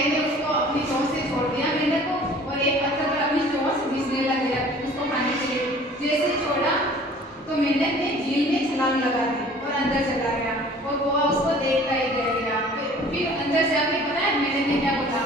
कौवे ने उसको अपनी चोंच से छोड़ दिया मेंढक को और एक पत्थर पर अपनी चोंच घिसने लग गया उसको खाने के लिए। जैसे ही छोड़ा तो मेंढक ने झील में छलांग लगा दी और अंदर चला गया और कौवा उसको देखता ही रह गया। फिर अंदर से आपने पता है मेंढक ने क्या बोला?